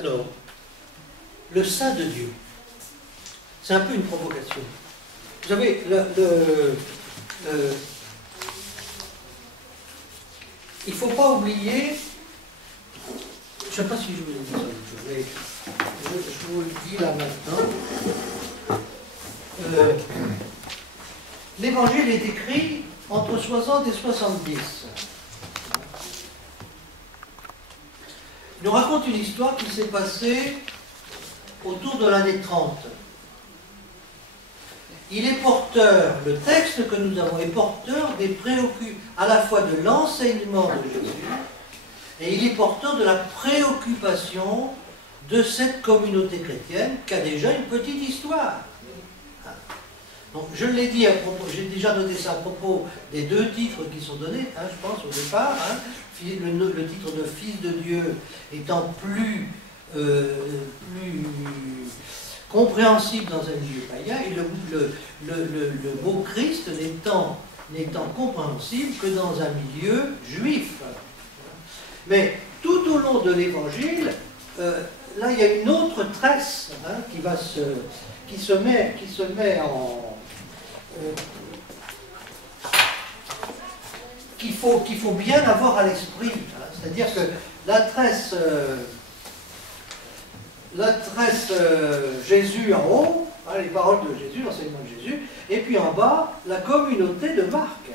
Alors, le Saint de Dieu, c'est un peu une provocation. Vous savez, il ne faut pas oublier, je ne sais pas si je vous ai dit ça, mais je vous le dis là maintenant. L'Évangile est écrit entre 60 et 70. Il nous raconte une histoire qui s'est passée autour de l'année 30. Il est porteur, le texte que nous avons est porteur des préoccupations, à la fois de l'enseignement de Jésus, et il est porteur de la préoccupation de cette communauté chrétienne qui a déjà une petite histoire. Donc, je l'ai dit à propos, j'ai déjà noté ça à propos des deux titres qui sont donnés, je pense, au départ. Le titre de Fils de Dieu étant plus compréhensible dans un milieu païen, et le mot Christ n'étant compréhensible que dans un milieu juif. Mais tout au long de l'Évangile, là il y a une autre tresse qui se met en... qu'il faut bien avoir à l'esprit. C'est-à-dire que la tresse Jésus en haut, les paroles de Jésus, l'enseignement de Jésus, et puis en bas, la communauté de Marc.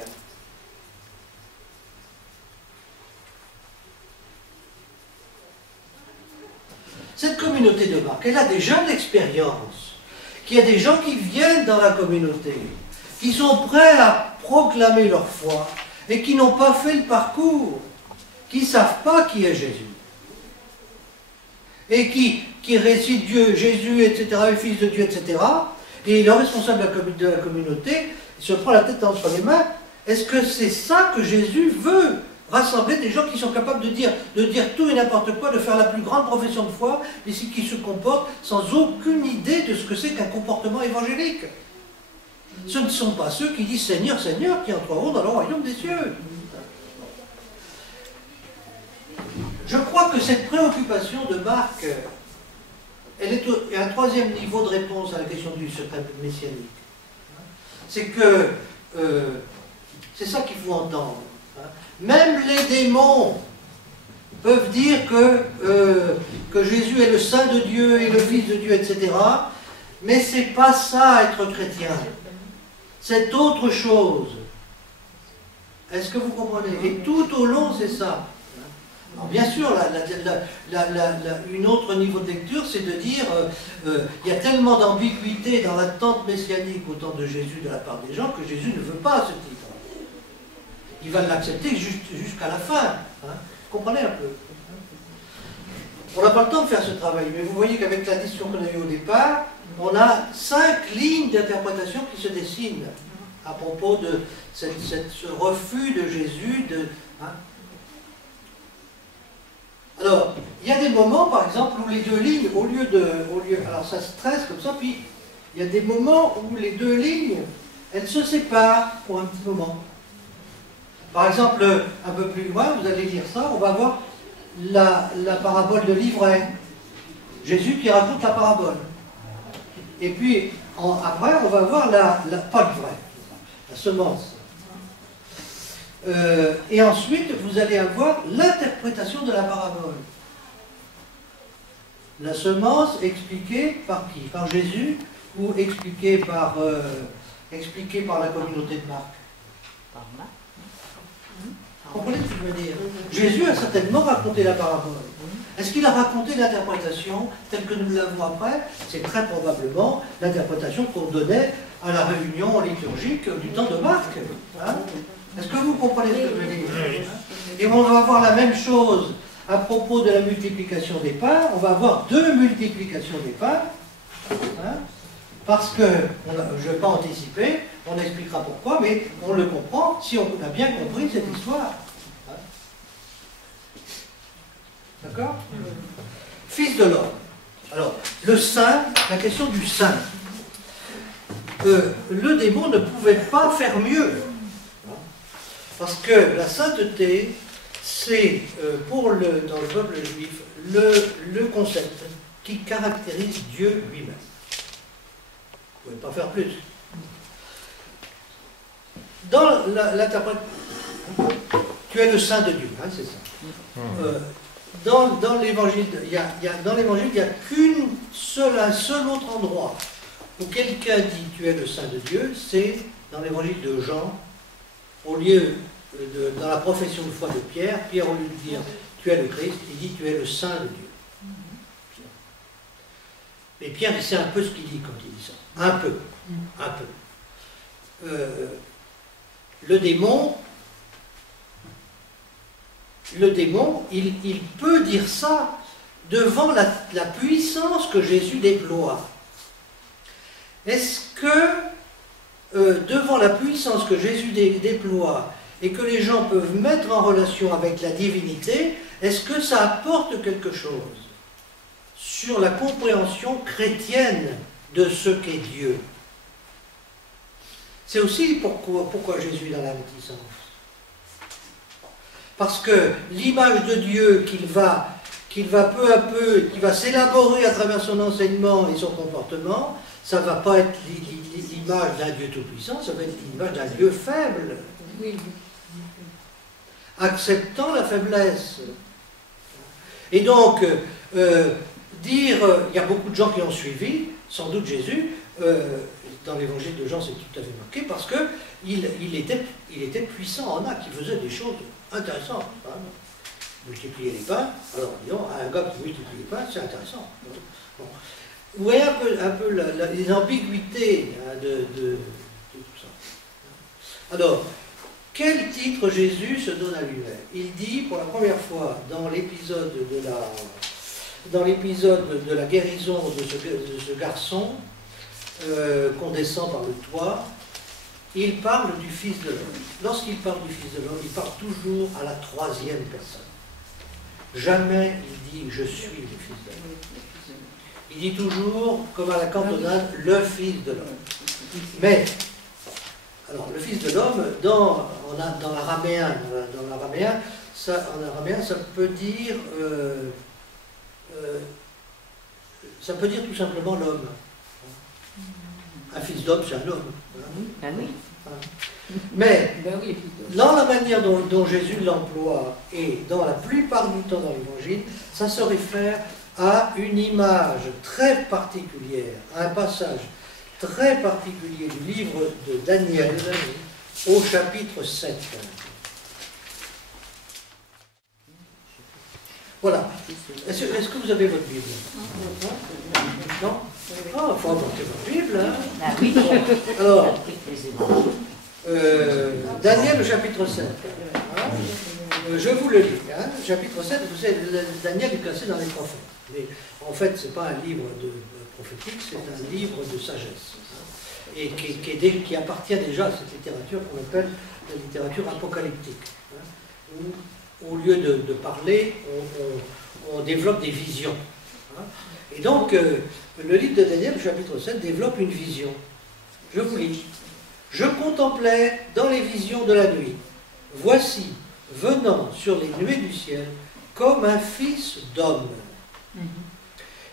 Cette communauté de Marc, elle a déjà l'expérience, qu'il y a des gens qui viennent dans la communauté, qui sont prêts à proclamer leur foi, et qui n'ont pas fait le parcours, qui ne savent pas qui est Jésus. Et qui récitent Dieu, Jésus, etc., le Fils de Dieu, etc. Et le responsable de la communauté, il se prend la tête entre les mains. Est-ce que c'est ça que Jésus veut? Rassembler des gens qui sont capables de dire tout et n'importe quoi, de faire la plus grande profession de foi, et qui se comportent sans aucune idée de ce que c'est qu'un comportement évangélique. Ce ne sont pas ceux qui disent Seigneur, Seigneur, qui entreront dans le royaume des cieux. Je crois que cette préoccupation de Marc, elle est à un troisième niveau de réponse à la question du secret messianique. C'est que, c'est ça qu'il faut entendre. Même les démons peuvent dire que Jésus est le Saint de Dieu et le Fils de Dieu, etc. Mais c'est pas ça être chrétien. C'est autre chose. Est-ce que vous comprenez? Et tout au long, c'est ça. Alors bien sûr, une autre niveau de lecture, c'est de dire il y a tellement d'ambiguïté dans l'attente messianique au temps de Jésus de la part des gens que Jésus ne veut pas ce titre. Il va l'accepter jusqu'à la fin. Vous comprenez un peu? On n'a pas le temps de faire ce travail, mais vous voyez qu'avec la discussion qu'on a eue au départ, on a 5 lignes d'interprétation qui se dessinent à propos de ce refus de Jésus. Alors, il y a des moments, par exemple, où les deux lignes, alors ça se tresse comme ça, puis il y a des moments où les deux lignes, elles se séparent pour un petit moment. Par exemple, un peu plus loin, vous allez lire ça, on va voir la parabole de l'ivraie. Jésus qui raconte la parabole. Et puis, après, on va voir pas l'ivraie, la semence. Et ensuite, vous allez avoir l'interprétation de la parabole. La semence expliquée par qui? Par Jésus ou expliquée par la communauté de Marc? Par Marc. Vous comprenez ce que je veux dire? Jésus a certainement raconté la parabole. Est-ce qu'il a raconté l'interprétation telle que nous l'avons après? C'est très probablement l'interprétation qu'on donnait à la réunion liturgique du temps de Marc. Est-ce que vous comprenez ce que je veux dire? Et on va voir la même chose à propos de la multiplication des pains. On va avoir 2 multiplications des pains. Parce que, je ne vais pas anticiper, on expliquera pourquoi, mais on le comprend si on a bien compris cette histoire. D'accord? Fils de l'homme. Alors, le saint, la question du saint. Le démon ne pouvait pas faire mieux. Parce que la sainteté, c'est dans le peuple juif le concept qui caractérise Dieu lui-même. Vous ne pouvez pas faire plus. Dans l'interprétation, tu es le Saint de Dieu, hein, c'est ça. Dans l'évangile, il n'y a un seul autre endroit où quelqu'un dit tu es le Saint de Dieu, c'est dans l'évangile de Jean, dans la profession de foi de Pierre, au lieu de dire tu es le Christ, il dit tu es le Saint de Dieu. Et Pierre, il sait un peu ce qu'il dit quand il dit ça. Un peu. Le démon, il peut dire ça devant la puissance que Jésus déploie. Est-ce que, devant la puissance que Jésus déploie et que les gens peuvent mettre en relation avec la divinité, est-ce que ça apporte quelque chose sur la compréhension chrétienne de ce qu'est Dieu? C'est aussi pourquoi Jésus est dans la réticence. Parce que l'image de Dieu qu'il va peu à peu, qui va s'élaborer à travers son enseignement et son comportement, ça ne va pas être l'image d'un Dieu tout-puissant, ça va être l'image d'un Dieu faible. Oui. Acceptant la faiblesse. Et donc, il y a beaucoup de gens qui ont suivi, sans doute Jésus, dans l'évangile de Jean, c'est tout à fait marqué, parce qu'il était puissant en actes, il faisait des choses intéressantes. Hein. Multiplier les pains, alors disons, un gars qui multiplie les pains, c'est intéressant. Bon. Vous voyez un peu les ambiguïtés hein, de tout ça. Alors, quel titre Jésus se donne à lui-même? Il dit pour la première fois dans l'épisode de la guérison de ce garçon qu'on descend par le toit, il parle du Fils de l'homme. Lorsqu'il parle du Fils de l'homme, il parle toujours à la troisième personne. Jamais il dit « je suis le Fils de l'homme ». Il dit toujours, comme à la cantonade, « le Fils de l'homme ». Mais, alors le Fils de l'homme, dans l'araméen, ça peut dire tout simplement l'homme. Un fils d'homme, c'est un homme. Ah oui. Mais, dans la manière dont Jésus l'emploie, et dans la plupart du temps dans l'Évangile, ça se réfère à une image très particulière, à un passage très particulier du livre de Daniel, au chapitre 7. Voilà. Est-ce que vous avez votre Bible? Non? Ah, il faut apporter votre Bible. Hein? Ah oui. Alors, Daniel, le chapitre 7. Hein? Je vous le lis. Hein? Chapitre 7, vous savez, Daniel est classé dans les prophètes. Mais en fait, ce n'est pas un livre prophétique, c'est un livre de sagesse. Hein? Et qui appartient déjà à cette littérature qu'on appelle la littérature apocalyptique. Hein? Où, au lieu de parler, on développe des visions. Hein? Et donc, le livre de Daniel, chapitre 7, développe une vision. Je vous lis. Je contemplais dans les visions de la nuit. Voici, venant sur les nuées du ciel, comme un fils d'homme.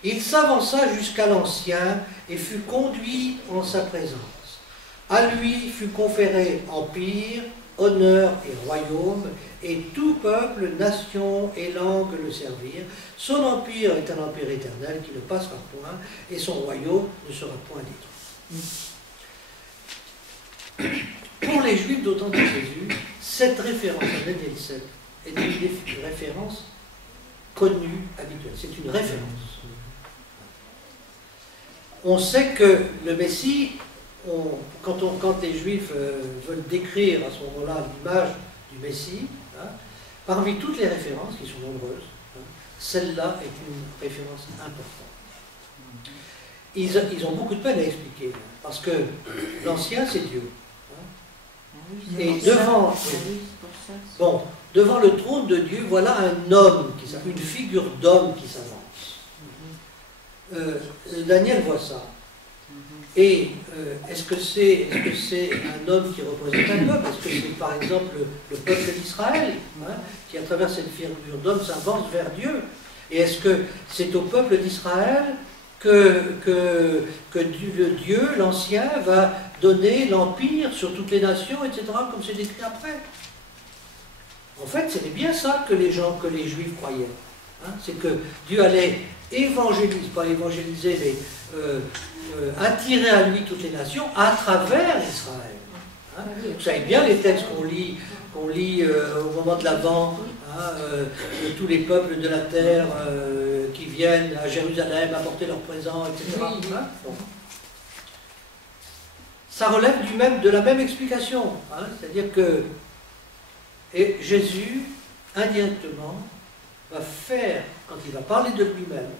Il s'avança jusqu'à l'Ancien et fut conduit en sa présence. À lui fut conféré empire, honneur et royaume, et tout peuple, nation et langue le servirent. Son empire est un empire éternel qui ne passera point, et son royaume ne sera point détruit. Pour les Juifs d'autant de Jésus, cette référence à Daniel 7 est une référence connue, habituelle. C'est une référence. On sait que le Messie, quand les Juifs veulent décrire à ce moment-là l'image du Messie, hein, parmi toutes les références, qui sont nombreuses, hein, celle-là est une référence importante. Ils ont beaucoup de peine à expliquer, parce que l'Ancien, c'est Dieu. Hein. Et devant le trône de Dieu, voilà un homme, une figure d'homme qui s'avance. Daniel voit ça. est-ce que c'est un homme qui représente un peuple? Est-ce que c'est par exemple le peuple d'Israël, hein, qui à travers cette figure d'homme s'avance vers Dieu? Et est-ce que c'est au peuple d'Israël que le Dieu, l'Ancien, va donner l'empire sur toutes les nations, etc., comme c'est décrit après? En fait, c'était bien ça que les Juifs croyaient. Hein, c'est que Dieu allait évangéliser, pas évangéliser, mais attirer à lui toutes les nations à travers Israël. Hein, vous savez bien les textes qu'on lit au moment de l'Avent, hein, de tous les peuples de la terre qui viennent à Jérusalem apporter leurs présents, etc. Hein, bon. Ça relève de la même explication. Hein, c'est-à-dire que Jésus, indirectement, va faire, quand il va parler de lui-même,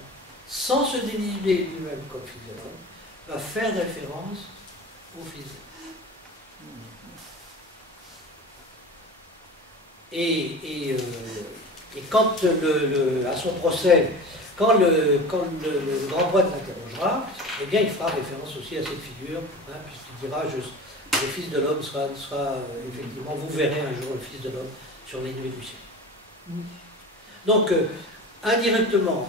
sans se désigner lui-même comme fils de l'homme, va faire référence au fils de l'homme. Et quand à son procès, quand le grand prêtre l'interrogera, eh bien il fera référence aussi à cette figure, hein, puisqu'il dira le Fils de l'homme sera effectivement, vous verrez un jour le Fils de l'homme sur les nuées du ciel. Donc, indirectement,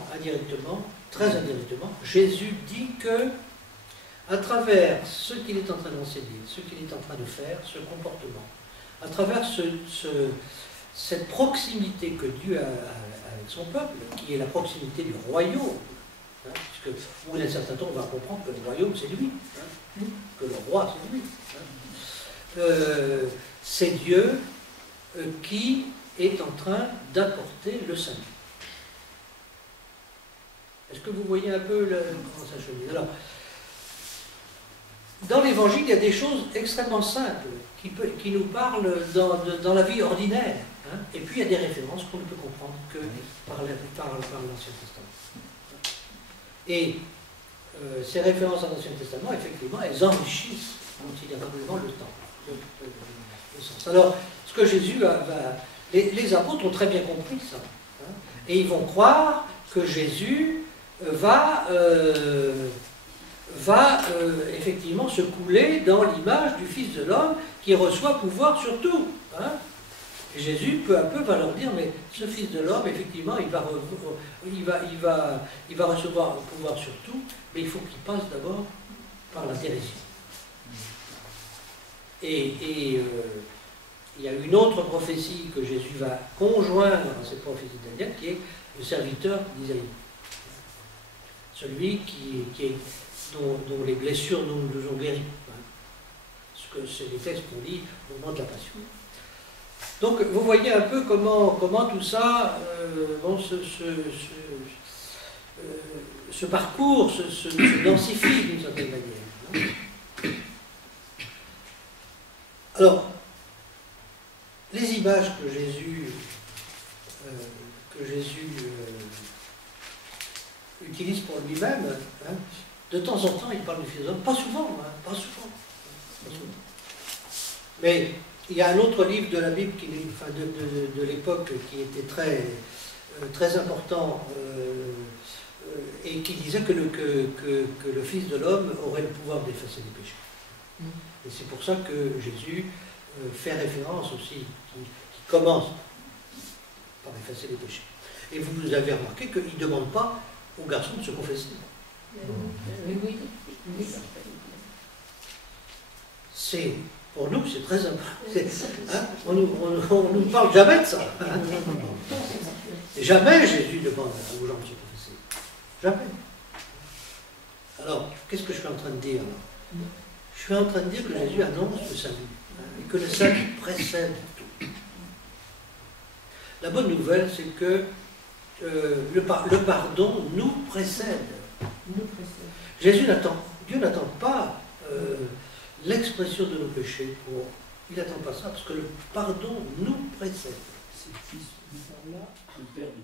très indirectement, Jésus dit que, à travers ce qu'il est en train d'enseigner, ce qu'il est en train de faire, ce comportement, à travers cette proximité que Dieu a avec son peuple, qui est la proximité du royaume, hein, puisque au bout d'un certain temps, on va comprendre que le royaume, c'est lui, hein, que le roi, c'est lui. Hein. C'est Dieu qui est en train d'apporter le salut. Est-ce que vous voyez un peu comment ça chemine? Alors, dans l'Évangile, il y a des choses extrêmement simples qui nous parlent dans la vie ordinaire. Hein, et puis, il y a des références qu'on ne peut comprendre que par l'Ancien Testament. Et ces références à l'Ancien Testament, effectivement, elles enrichissent considérablement le temps. Le sens. Alors, ce que Jésus les apôtres ont très bien compris ça. Hein, et ils vont croire que Jésus va effectivement se couler dans l'image du Fils de l'homme qui reçoit pouvoir sur tout. Hein. Et Jésus, peu à peu, va leur dire, mais ce Fils de l'homme, effectivement, il va recevoir pouvoir sur tout, mais il faut qu'il passe d'abord par la dérision. Et il y a une autre prophétie que Jésus va conjoindre à cette prophétie de Daniel, qui est le serviteur d'Isaïe. Celui dont les blessures nous ont guéris. Ce que c'est les textes qu'on lit au moment de la Passion. Donc vous voyez un peu comment tout ça se parcourt, se densifie d'une certaine manière. Alors, les images que Jésus utilise pour lui-même, hein, de temps en temps, il parle du Fils de l'homme, pas souvent. Mais il y a un autre livre de la Bible, de l'époque, qui était très important, et qui disait que le Fils de l'homme aurait le pouvoir d'effacer les péchés. Et c'est pour ça que Jésus fait référence aussi, qui commence par effacer les péchés. Et vous avez remarqué qu'il ne demande pas aux garçons de se confesser. Oui. Pour nous, c'est très important. Hein, on ne nous parle jamais de ça. Hein. Jamais Jésus demande aux gens de se confesser. Jamais. Alors, qu'est-ce que je suis en train de dire là? Je suis en train de dire que Jésus annonce le salut, hein, et que le salut précède tout. La bonne nouvelle, c'est que le pardon nous précède. Dieu n'attend pas l'expression de nos péchés il n'attend pas ça, parce que le pardon nous précède. C'est le Fils du Père là, le Père du